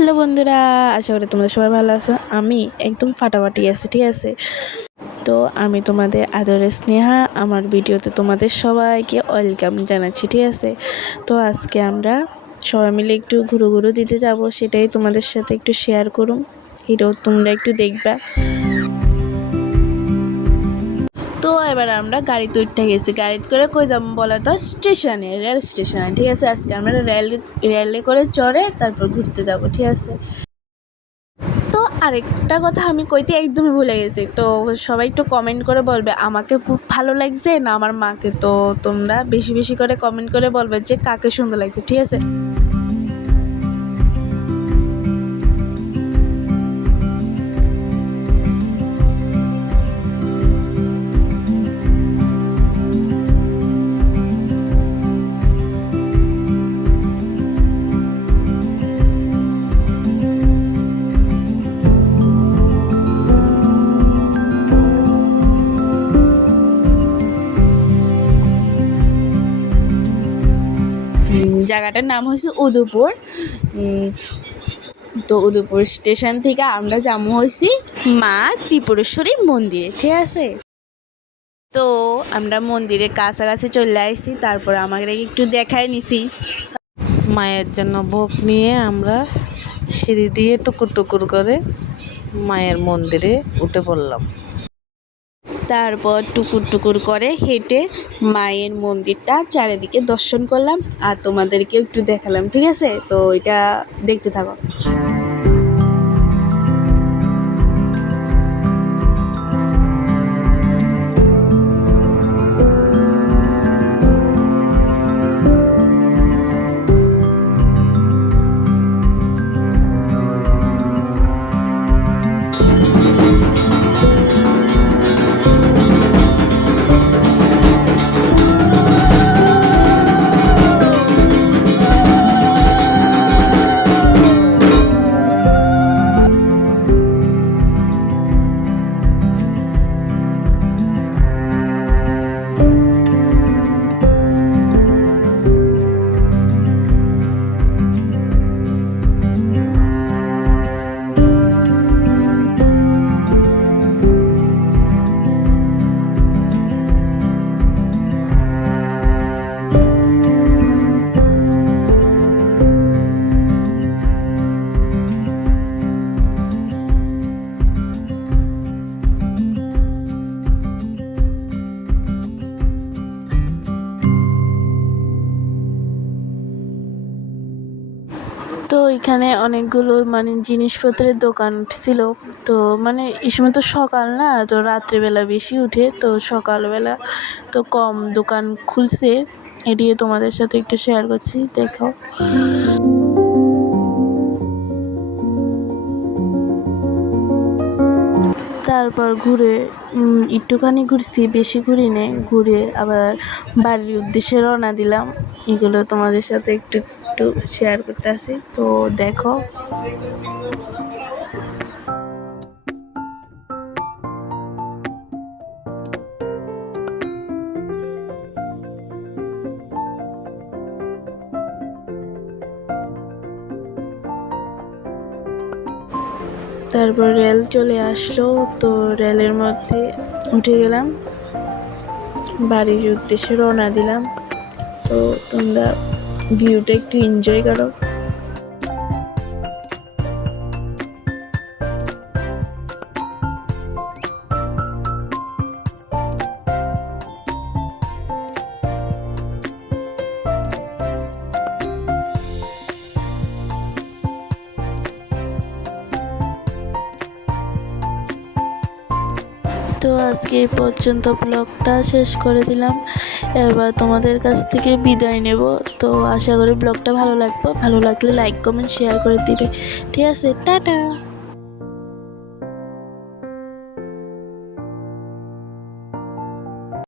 Hello বন্ধুরা, আশা করি তোমরা সবাই ভালো আছো। আমি একদম ফাটাফাটি আছি, ঠিক আছে। তো আমি তোমাদের আদরের স্নেহা আমার ভিডিওতে তোমাদের সবাইকে ওয়েলকাম জানাচ্ছি, ঠিক আছে। তো আজকে আমরা সবাই মিলে একটু ঘুরো দিতে যাব, সেটাই তোমাদের সাথে একটু শেয়ার করুম। এটাও তোমরা একটু দেখবা। তো এবার আমরা গাড়িতে উঠে গেছি। গাড়িতে করে কই যাবো বলো তো? স্টেশনে, রেল স্টেশনে, ঠিক আছে। আজকে আমরা রেলে করে চড়ে তারপর ঘুরতে যাব, ঠিক আছে। তো আরেকটা কথা আমি কইতে একদমই ভুলে গেছি। তো সবাই একটু কমেন্ট করে বলবে আমাকে খুব ভালো লাগছে না আমার মাকে। তো তোমরা বেশি বেশি করে কমেন্ট করে বলবে যে কাকে সুন্দর লাগছে, ঠিক আছে। জায়গাটার নাম হচ্ছে উদয়পুর। তো উদয়পুর স্টেশন থেকে আমরা যাবো হয়েছি মা ত্রিপুরেশ্বরী মন্দিরে, ঠিক আছে। তো আমরা মন্দিরের কাছাকাছি চলে আসছি, তারপর আমাকে একটু দেখায় নিছি। মায়ের জন্য ভোগ নিয়ে আমরা সিঁড়ি দিয়ে টুকুর টুকুর করে মায়ের মন্দিরে উঠে পড়লাম। তারপর টুকুর করে হেঁটে মায়ের মন্দিরটা চারিদিকে দর্শন করলাম আর তোমাদেরকেও একটু দেখালাম, ঠিক আছে। তো এটা দেখতে থাকো। তো এখানে অনেকগুলো জিনিসপত্রের দোকান ছিল। তো এই সময় তো সকাল না, তো রাত্রেবেলা বেশি উঠে, তো সকালবেলা তো কম দোকান খুলছে। এটিয়ে তোমাদের সাথে একটু শেয়ার করছি, দেখো। তারপর ঘুরে একটুখানি ঘুরছি, বেশি ঘুরি নে, ঘুরে আবার বাড়ির উদ্দেশ্যে রওনা দিলাম। এগুলো তোমাদের সাথে একটু শেয়ার করতে আসি, তো দেখো। তারপর রেল চলে আসলো, তো রেলের মধ্যে উঠে গেলাম, বাড়ির উদ্দেশ্যে রওনা দিলাম। তো তোমরা ভিউটা একটু এনজয় করো। তো আজকে এই পর্যন্ত ব্লগটা শেষ করে দিলাম। এবার তোমাদের কাছ থেকে বিদায় নেব। তো আশা করি ব্লগটা ভালো লাগবে। ভালো লাগলে লাইক কমেন্ট শেয়ার করে দিবে, ঠিক আছে। টাটা।